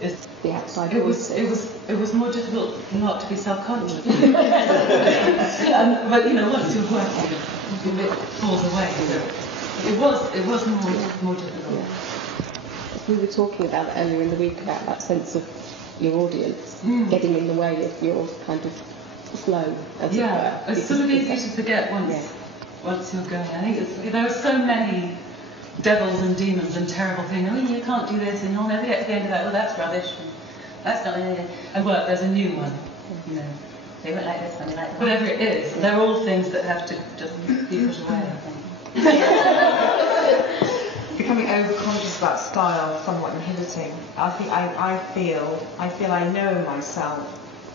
is the outside. It was more difficult not to be self-conscious. But you know, once you're working, it falls away. So it was more difficult. Yeah. We were talking about earlier in the week about that sense of your audience getting in the way of your kind of flow, as it were. It's sort of easy to forget once you're going. I think there are so many devils and demons and terrible things. Oh, you can't do this, and you'll never get to the end of that. Well, that's rubbish. That's not. And work. There's a new one. You know, they won't like this one. They like that. Whatever it is, they're all things that have to just be put away, I think. Becoming overconscious about style, somewhat inhibiting. I think I feel I know myself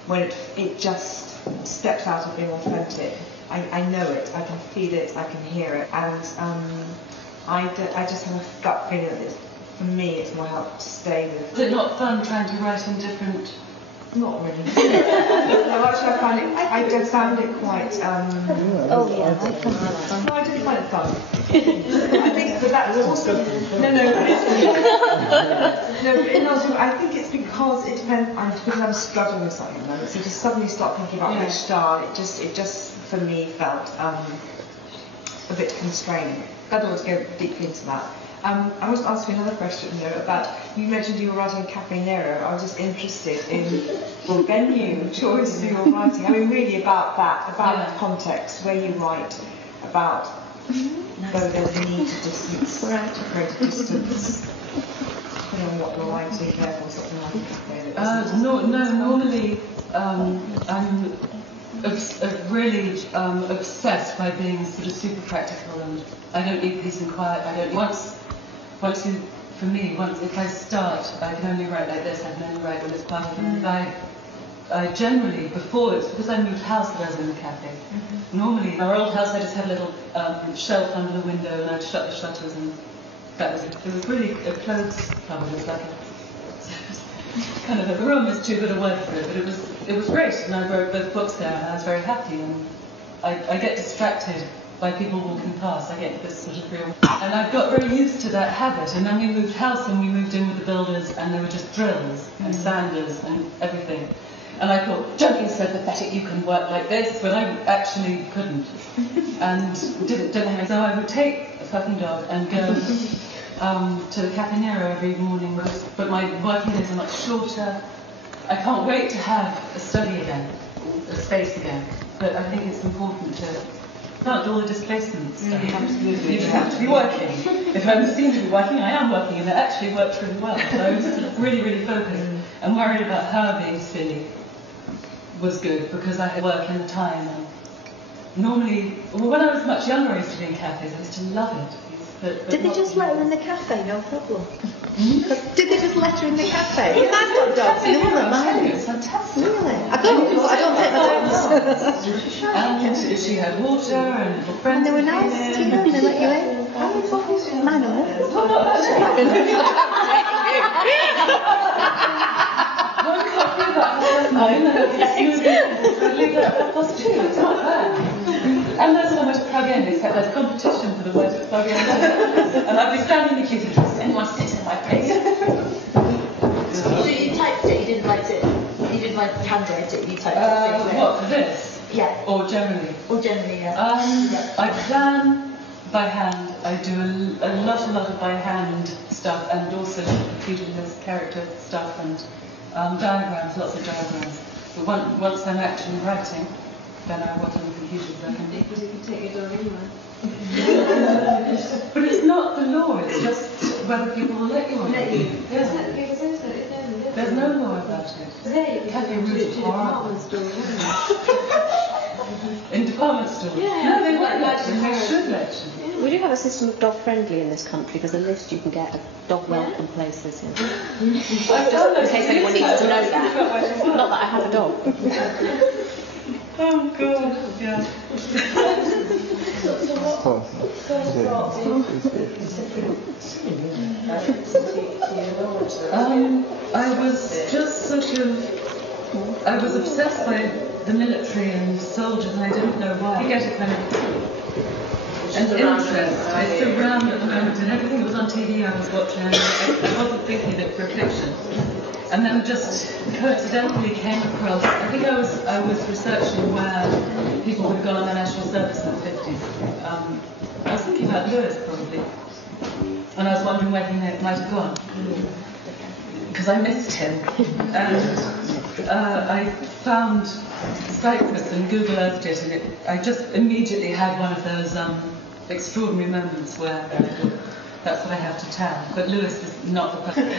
when it just steps out of being authentic. I know it. I can feel it. I can hear it. And I just have a gut feeling that for me it's more helpful to stay with. Is it not fun trying to write in different? Not really. No, actually, I did found it quite. I didn't find it fun. I think that's also. No, I think it's because it depends. Because I'm struggling with something at the moment, so to suddenly start thinking about which style, it just for me felt a bit constraining. I don't want to go deeply into that. I was asking another question, about, you mentioned you were writing Cafe Nero. I was just interested in the venue choice for your writing. I mean, really about that, about context, where you write about whether there's a need to distance, to create a distance, depending on what you're writing, therefore something like a cafe. Normally I'm really obsessed by being sort of super practical, and I don't need peace and quiet. If I start, I can only write like this. I can only write when it's quiet. And I generally, before, it's because I moved house that I was in the cafe. Normally, in our old house, I just had a little shelf under the window, and I'd shut the shutters, and it was really a clothes cupboard. It was like kind of the room is too good a word for it, but it was great, and I wrote both books there, and I was very happy. And I get distracted by people walking past. I get this sort of real, and I've got very used to that habit. And then we moved house, and we moved in with the builders, and there were just drills and sanders and everything. And I thought, don't be so pathetic, you can work like this, but I actually couldn't, and didn't have. So I would take a fucking dog and go to the Cafe Nero every morning, but my working days are much shorter. I can't wait to have a study again, a space again, but I think it's important to not do all the displacement stuff. Absolutely. You have to be working. If I seem to be working, I am working, and it actually works really well. So I was really, really focused and worried about her being silly was good, because I had work in the time. And normally, when I was much younger, I used to be in cafes. I used to love it. But did they just let her in the cafe? No problem. Did they just let her in the cafe? I've got dogs. No one mind. It's fantastic. Really? I don't take my dogs. And she had water and little friends. And they were nice to you. They let you in. How many puppies? Mine are. One coffee about 9, and I leave that at 2:30. It's not bad. And there's nowhere to plug in, except there's competition for the word to plug in. And I'd be standing in the queue to just anyone sit in my place. So you typed it, you didn't write it. You didn't handwrite it, you typed it. What, for this? Yeah. Or generally? Or generally, yeah. I plan by hand. I do a lot of by hand stuff, and also computer-less character stuff, and diagrams, lots of diagrams. But once I'm actually writing, then I work on the computer, so I can. Because you can take your dog anywhere. But it's not the law, it's just whether people will let you or not. There's no law about it. Cafe Rouge is horrible. In department stores? Yeah. No, they won't let you, they should let you. We do have a system of dog friendly in this country. There's a list you can get of dog welcome places. I've done In case anyone needs to know that. Not that I have a dog. Oh God, yeah. I was obsessed by the military and soldiers, and I didn't know why. You get a kind of an interest. It's around at the moment, and everything that was on TV I was watching. I wasn't thinking of it for fiction. and then just coincidentally came across. I think I was researching where people would have gone on their national service in the 50s. I was thinking about Lewis probably, and I was wondering where he might have gone because I missed him. And I found Cyprus and Google Earthed it, and I just immediately had one of those extraordinary moments where I thought, that's what I have to tell. But Lewis is not the person.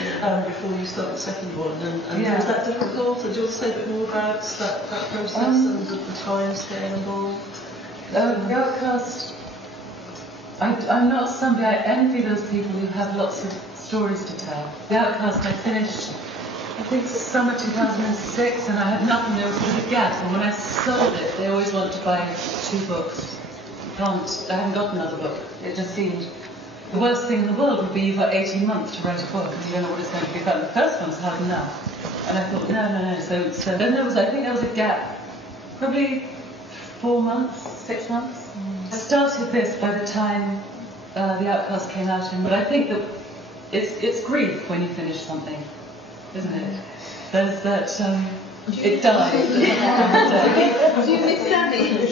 Before you start the second one, and Yeah. was that difficult? Do you want to say a bit more about that process and the time scale involved? The Outcast, I'm not somebody, I envy those people who have lots of stories to tell. The Outcast I finished, I think summer 2006, and I had nothing, there was sort of a gap, and when I sold it, they always want to buy 2 books. I haven't got another book. It just seemed, the worst thing in the world would be you've got 18 months to write a book, and you don't know what it's going to be about. The first one's hard enough. And I thought, no. So then I think there was a gap, probably 4 months, 6 months. I started this by the time The Outcast came out, but I think that it's grief when you finish something, isn't it? There's that, it dies. Do you miss Danny?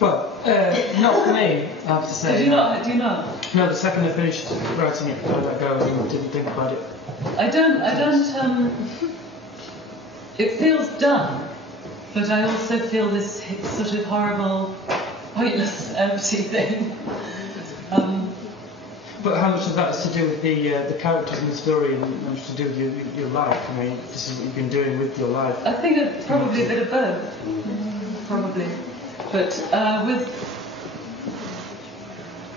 Not for me, I have to say. Do you not? No, the second I finished writing it, I let go and didn't think about it. I don't, it feels done, but I also feel this sort of horrible, pointless, empty thing. But how much of that is to do with the characters in the story, and how much to do with your life? I mean, this is what you've been doing with your life. I think it's probably a bit of both, probably. But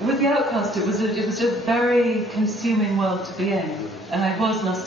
with The Outcast, it was a very consuming world to be in, and I was lost